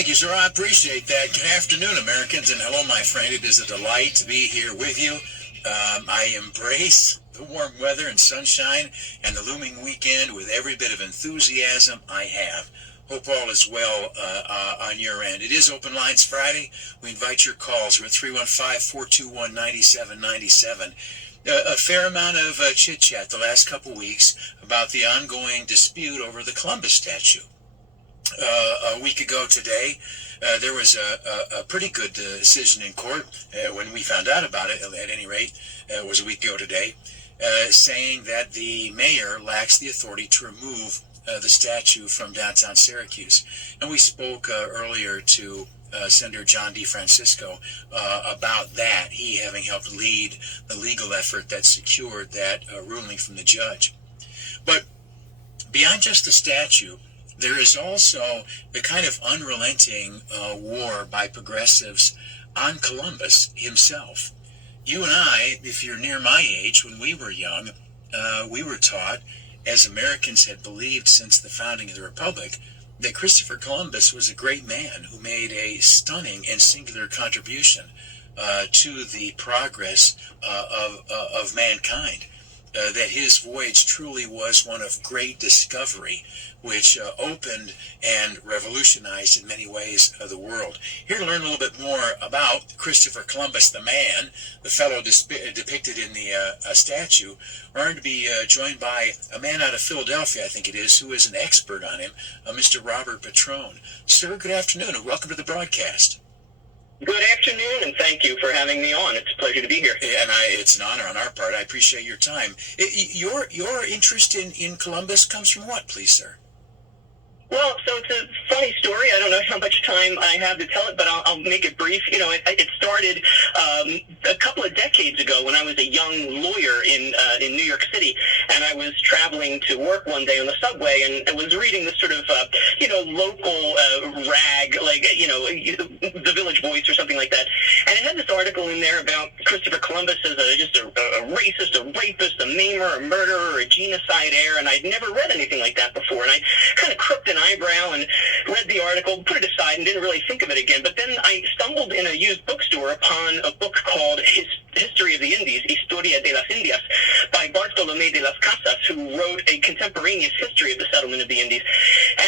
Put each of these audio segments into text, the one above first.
Thank you, sir. I appreciate that. Good afternoon, Americans, and hello, my friend. It is a delight to be here with you. I embrace the warm weather and sunshine and the looming weekend with every bit of enthusiasm I have. Hope all is well on your end. It is Open Lines Friday. We invite your calls. We're at 315-421-9797. A fair amount of chit-chat the last couple weeks about the ongoing dispute over the Columbus statue. A week ago today, there was a pretty good decision in court when we found out about it, at any rate. It was a week ago today, saying that the mayor lacks the authority to remove the statue from downtown Syracuse. And we spoke earlier to Senator John DeFrancisco about that, he having helped lead the legal effort that secured that ruling from the judge. But beyond just the statue, there is also the kind of unrelenting war by progressives on Columbus himself. You and I, if you're near my age, when we were young, we were taught, as Americans had believed since the founding of the Republic, that Christopher Columbus was a great man who made a stunning and singular contribution to the progress of mankind. That his voyage truly was one of great discovery, which opened and revolutionized in many ways the world. Here to learn a little bit more about Christopher Columbus, the man, the fellow depicted in the statue, we're going to be joined by a man out of Philadelphia, I think it is, who is an expert on him, Mr. Robert Petrone. Sir, good afternoon and welcome to the broadcast. Good afternoon, and thank you for having me on. It's a pleasure to be here. And it's an honor on our part. I appreciate your time. Your interest in Columbus comes from what, please, sir? Well, so it's a funny story. I don't know how much time I have to tell it, but I'll make it brief. You know, it started a couple of decades ago when I was a young lawyer in New York City, and I was traveling to work one day on the subway, and I was reading this sort of, local rag, like, the Village Voice or something like that, and it had this article in there about Christopher Columbus as just a racist, a rapist, a maimer, a murderer, a genocide heir, and I'd never read anything like that before, and I kind of crooked an eyebrow and read the article, put it aside, and didn't really think of it again. But then I stumbled in a used bookstore upon a book called History of the Indies, Historia de las Indias, by Bartolomé de las Casas, who wrote a contemporaneous history of the settlement of the Indies.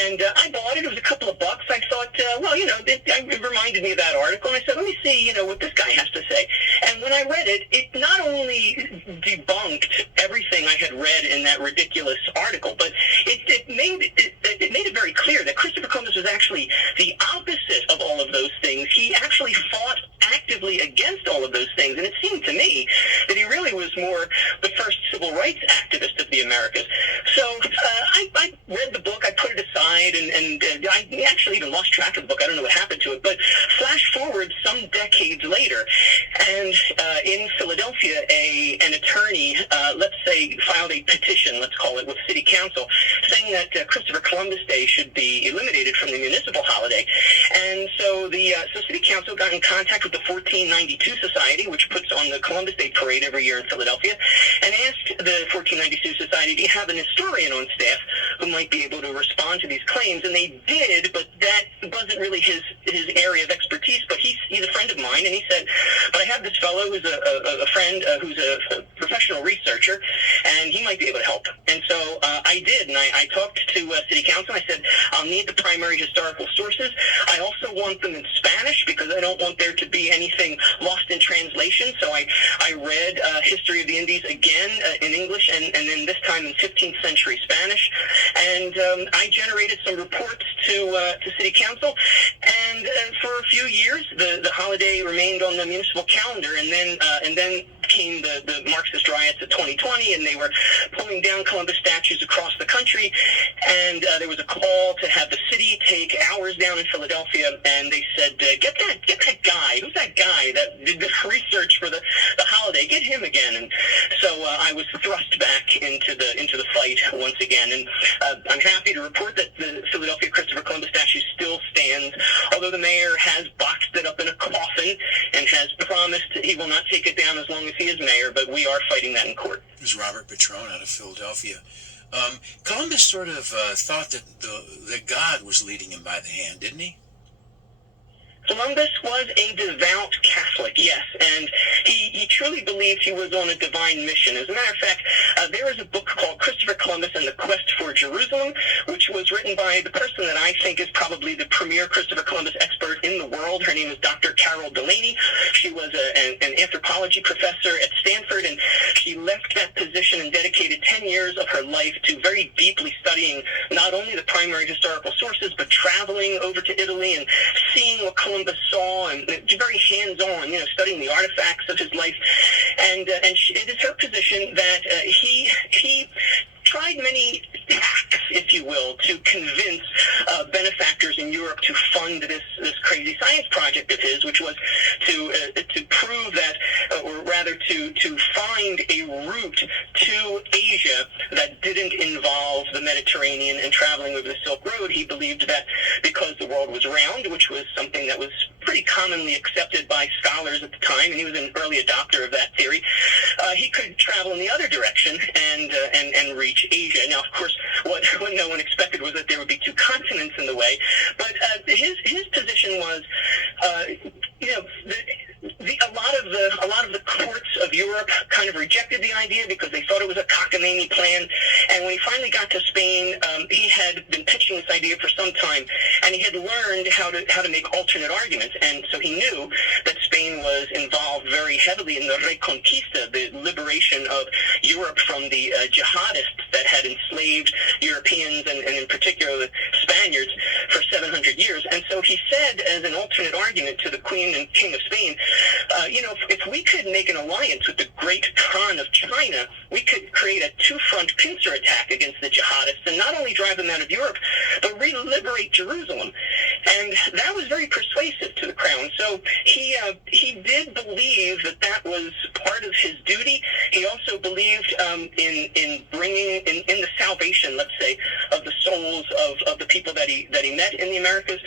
And I bought it. It was a couple of bucks. I thought, it reminded me of that article, and I said, let me see, what this guy has to say. And when I read it, it not only debunked everything I had read in that ridiculous article, but it made it very clear that Christopher Columbus was actually the opposite of all of those things. He actually fought actively against all of those things, and it seemed to me that he really was more the first civil rights activist of the Americas. So I read the book, I put it aside, and I actually even lost track of the book. I don't know what happened to it, but flash forward some decades later, and in Philadelphia, an attorney, let's say, filed a petition, let's call it, with City Council, saying that Christopher Columbus Day should be eliminated from the municipal holiday. And so so City Council got in contact with the 1492 Society, which puts on the Columbus Day Parade every year in Philadelphia, and asked the 1492 Society, do you have an historian on staff who might be able to respond to these claims? And they did, but that wasn't really his area of expertise, but he's a friend of mine, and he said, but I have this fellow who's a friend who's a professional researcher, and he might be able to help. And so I did, and I talked to City Council, and I said, I'll need the primary historical sources. I also want them in Spanish, because I don't want there to be anything lost in translation. So I read History of the Indies again in English, and then this time in 15th century Spanish. And I generated some reports to City Council, and for a few years the holiday remained on the municipal calendar, and then came the Marxist riots of 2020, and they were pulling down Columbus statues across the country, and there was a call to have the city take ours down in Philadelphia, and they said, get that guy, who's that guy that did the research for the holiday, get him again. And so I was thrust back into the fight once again, and I'm happy to report that the Philadelphia Christopher Columbus statue still stands, although the mayor has boxed it up in a coffin and has promised he will not take it down as long as he is mayor, but we are fighting that in court. It was Robert Petrone out of Philadelphia. Columbus sort of thought that God was leading him by the hand, didn't he? Columbus was a devout Catholic, yes, and he truly believed he was on a divine mission. As a matter of fact, there is a book called Christopher Columbus and the Quest for Jerusalem, which was written by the person that I think is probably the premier Christopher Columbus expert in the world. Her name is Dr. Carol Delaney. She was an anthropology professor at Stanford, and she left that position and dedicated 10 years of her life to very deeply studying not only the primary historical sources, but traveling over to Italy and seeing what Columbus saw, and very hands-on, studying the artifacts of his life. And it is her position that he tried many hacks, if you will, to convince benefactors in Europe to fund this crazy science project of his, which was to prove that, or rather to find a route to Asia that didn't involve the Mediterranean and traveling over the Silk Road. He believed that because the world was round, which was something that was pretty commonly accepted by scholars at the time, and he was an early adopter of that theory, he could travel in the other direction and reach Asia. Now, of course, what no one expected was that there would be two continents in the way, but his position was, a lot of the courts of Europe kind of rejected the idea because they thought it was a cockamamie plan. And when he finally got to Spain, he had been pitching this idea for some time, and he had learned how to make alternate arguments. And so he knew that Spain was involved very heavily in the Reconquista, the liberation of Europe from the jihadists that had enslaved Europeans and in particular the Spaniards for 700 years. And so he said, as an alternate argument to the Queen and King of Spain, if we could make an alliance with the Great Khan of China, we could create a two-front pincer attack against the jihadists and not only drive them out of Europe, but re-liberate Jerusalem. And that was very persuasive to the crown. So he did believe that was part of his duty. He also believed in bringing in the salvation, let's say, of the souls of the people that he met in the Americas.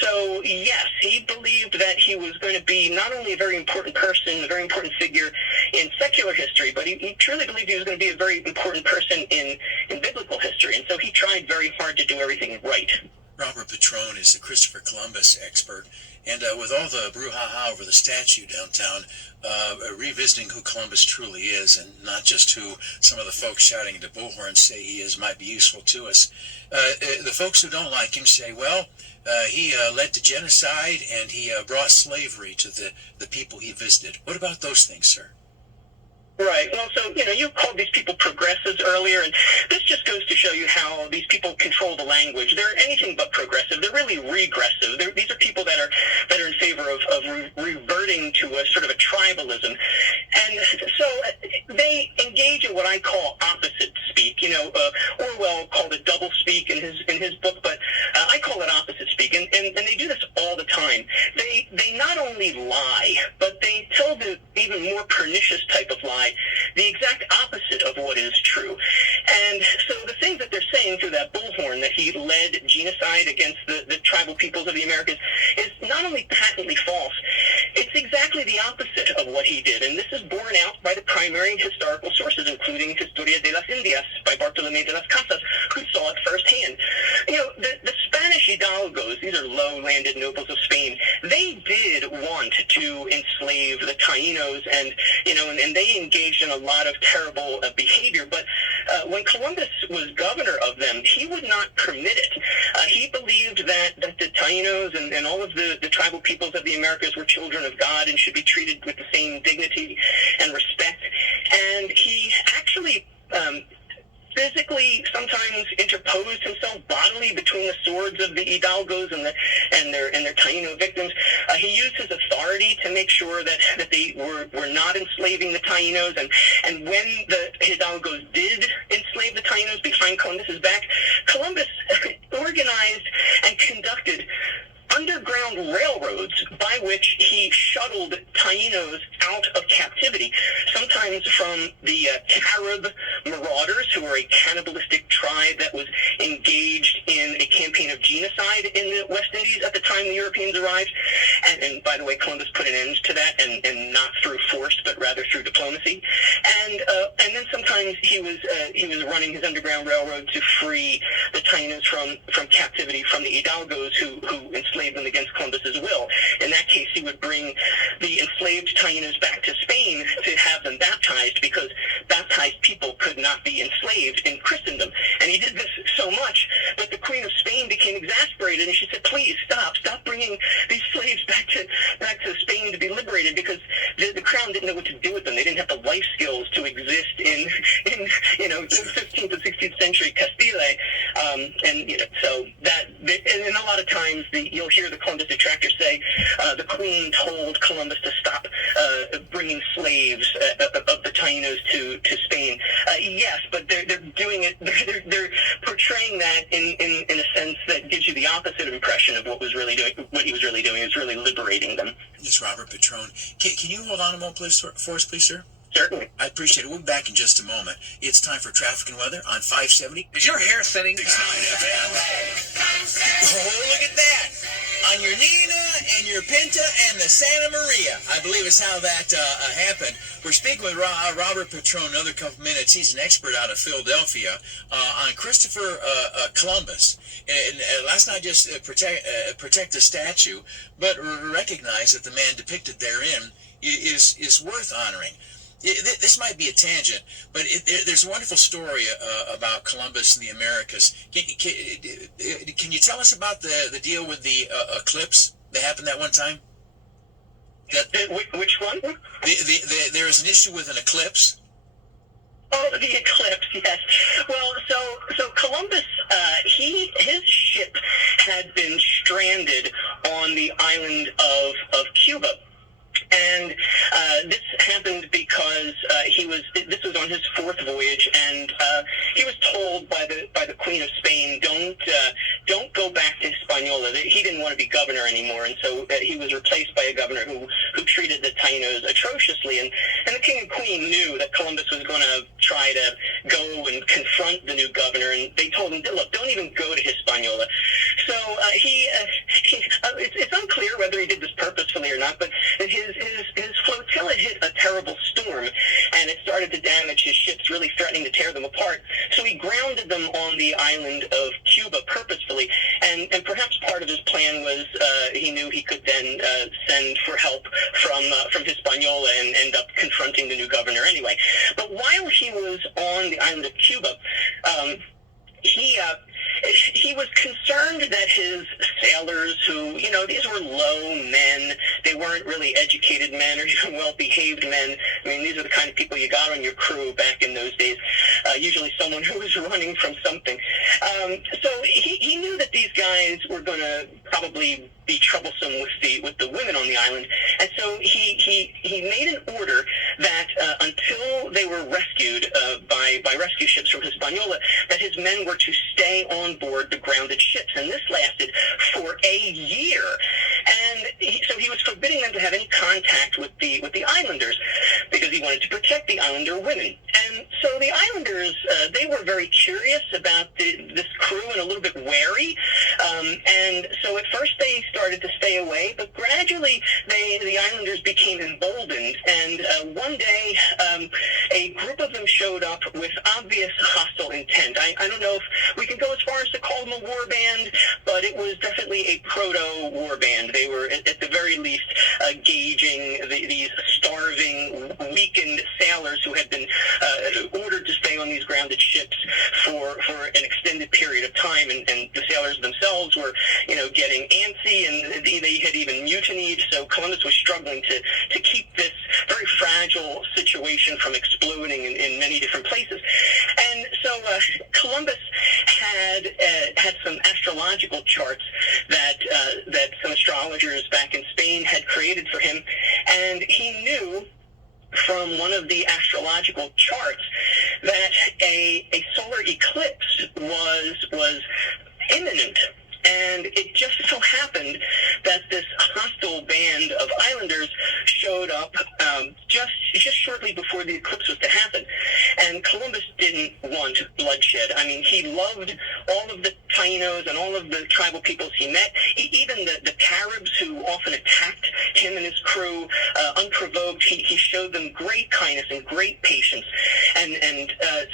So yes, he believed that he was going to be not only a very important person, a very important figure in secular history, but he truly believed he was going to be a very important person in biblical history. And so he tried very hard to do everything right. Robert Petrone is the Christopher Columbus expert, and with all the brouhaha over the statue downtown, revisiting who Columbus truly is, and not just who some of the folks shouting into bullhorns say he is, might be useful to us. The folks who don't like him say, well, he led to genocide, and he brought slavery to the people he visited. What about those things, sir? Right. Well, so, you called these people progressives earlier, and this just goes to show you how these people control the language. They're anything but progressive. They're really regressive. These are people that are in favor of reverting to a sort of a tribalism. And so they engage in what I call opposite speak. Orwell called it double speak in his book, but I call it opposite speak. And they do this all the time. They not only lie, but they tell the even more pernicious type of lie, the exact opposite of what is true. And so the things that they're saying through that bullhorn, that he led genocide against the tribal peoples of the Americas, is not only patently false, it's exactly the opposite of what he did. And this is borne out by the primary historical sources, including Historia de las Indias by Bartolomé de las Casas, who saw it firsthand. The Spanish hidalgos, these are low-landed nobles of Spain, they did want to enslave the Taínos, and they engaged in a lot of terrible behavior. But when Columbus was governor of them, he would not permit it. He believed that the Taínos and all of the tribal peoples of the Americas were children of God and should be treated with the same dignity and respect. And he actually physically sometimes interposed himself bodily between the swords of the hidalgos and their Taino victims. He used his authority to make sure that they were not enslaving the Tainos, and when the hidalgos did enslave the Tainos behind Columbus's back, Columbus organized and conducted underground railroads by which he shuttled Tainos out of captivity, sometimes from the Carib marauders, who were a cannibalistic tribe that was engaged in a campaign of genocide in the West Indies at the time the Europeans arrived, and by the way, Columbus put an end to that, and not through force, but rather through diplomacy. And then sometimes he was running his underground railroad to free the Tainos from captivity from the Hidalgos who enslaved them against Columbus's will. In that case, he would bring the enslaved Tainos back to Spain to have them baptized, because baptized people could not be enslaved in Christendom. And he did this so much that the Queen of Spain became exasperated, and she said, "Please stop bringing these slaves back to Spain to be liberated," because the crown didn't know what to do with them. They didn't have the life skills to exist in the 15th and 16th century Castile, so that, and a lot of times you'll hear the Columbus detractors say the Queen told Columbus to stop bringing slaves of the Tainos to Spain. Yes, but they're doing it. They're portraying that in a sense that gives you the opposite impression of what he was really doing. Is really liberating them. Yes, Robert Petrone. Can you hold on a moment, please, for us, please, sir? Certainly. I appreciate it. We'll be back in just a moment. It's time for traffic and weather on 570. Is your hair thinning? 6.9 FM. Oh, look at that. On your Nina and your Pinta and the Santa Maria. I believe is how that happened. We're speaking with Robert Petrone another couple minutes. He's an expert out of Philadelphia on Christopher Columbus. And let's not just protect the statue, but recognize that the man depicted therein is worth honoring. This might be a tangent, but there's a wonderful story about Columbus and the Americas. Can you tell us about the deal with the eclipse that happened that one time? Which one? There is an issue with an eclipse. Oh, the eclipse, yes. Well, so Columbus, his ship had been stranded on the island of Cuba. And this happened because this was on his fourth voyage, and he was told by the Queen of Spain, don't go back to Hispaniola. He didn't want to be governor anymore, and so he was replaced by a governor who treated the Tainos atrociously. And the King and Queen knew that Columbus was going to try to go and confront the new governor, and they told him, look, don't even go to Hispaniola. So it's unclear whether he did this purposefully or not, but his flotilla hit a terrible storm, and it started to damage his ships, really threatening to tear them apart. So he grounded them on the island of Cuba purposefully, and perhaps part of his plan was he knew he could then send for help from Hispaniola and end up confronting the new governor anyway. But while he was on the island of Cuba, he was concerned that his sailors, who, these were low men, they weren't really educated men or even well-behaved men. I mean, these are the kind of people you got on your crew back in those days, usually someone who was running from something. So he knew that these guys were going to probably be troublesome with the women on the island, and so he made an order that until they were rescued by rescue ships from Hispaniola, that his men were to stay on board the grounded ships, and this lasted for a year. And so he was forbidding them to have any contact with the islanders, because he wanted to protect the islander women. And so the islanders, they were very curious about this crew and a little bit wary. And so at first they started to stay away, but gradually the islanders became emboldened. And one day, a group of them showed up with obvious hostile intent. I don't know if we can go as far as to call them a war band, but it was definitely a proto-war band. They were, at the very least, gauging these starving, weakened sailors who had been ordered to stay on these grounded ships for an extended period of time, and the sailors themselves were, getting antsy, and they had even mutinied. So Columbus was struggling to keep this very fragile situation from exploding in many different places. And so Columbus had some astrological charts that some astrologers back in Spain had created for him, and he knew from one of the astrological charts that a solar eclipse was imminent. And it just so happened that this hostile band of islanders showed up just shortly before the eclipse was to happen. And Columbus didn't want bloodshed. I mean, he loved all of the Tainos and all of the tribal peoples he met, even the Caribs who often attacked him and his crew unprovoked. He showed them great kindness and great patience, and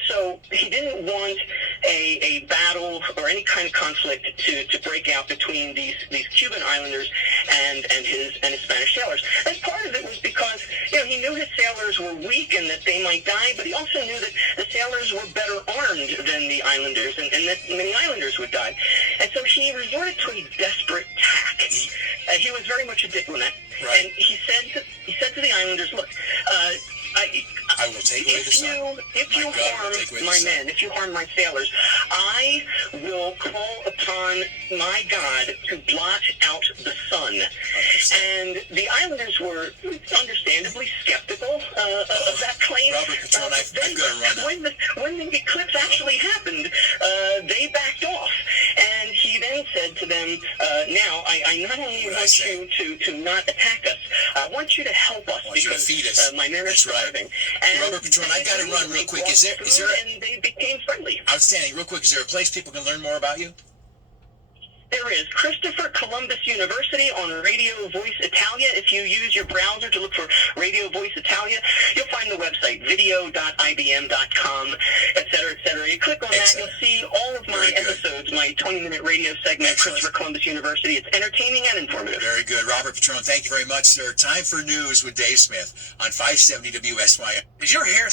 so he didn't want a battle or any kind of conflict to break out between these Cuban islanders and his Spanish sailors. And part of it was because he knew his sailors were weak and that they might die, but he also knew that the sailors were better armed than the islanders, and that many islanders would die. And so he resorted to a desperate tack. He was very much a diplomat, right. And he said to the islanders, "Look, I will take away the sun. If you harm my men, if you harm my sailors, I will call upon my God to blot out the sun." And the islanders were understandably skeptical of that claim. Robert Petrone, I've got to run. When the eclipse actually happened, they backed off. And he then said to them, "Now, I not only want you to not attack us, I want you to help us because feed us. My men are starving." And Robert Petrone, I've got to run real quick. Is there and they became friendly. Outstanding. Real quick, is there a place people can learn more about you? There is Christopher Columbus University on Radio Voice Italia. If you use your browser to look for Radio Voice Italia, you'll find the website, video.ibm.com, etc., etc. You click on that, you'll see all of my episodes, my 20-minute radio segment, Christopher Columbus University. It's entertaining and informative. Very good. Robert Petrone, thank you very much, sir. Time for news with Dave Smith on 570 WSYR. Is your hair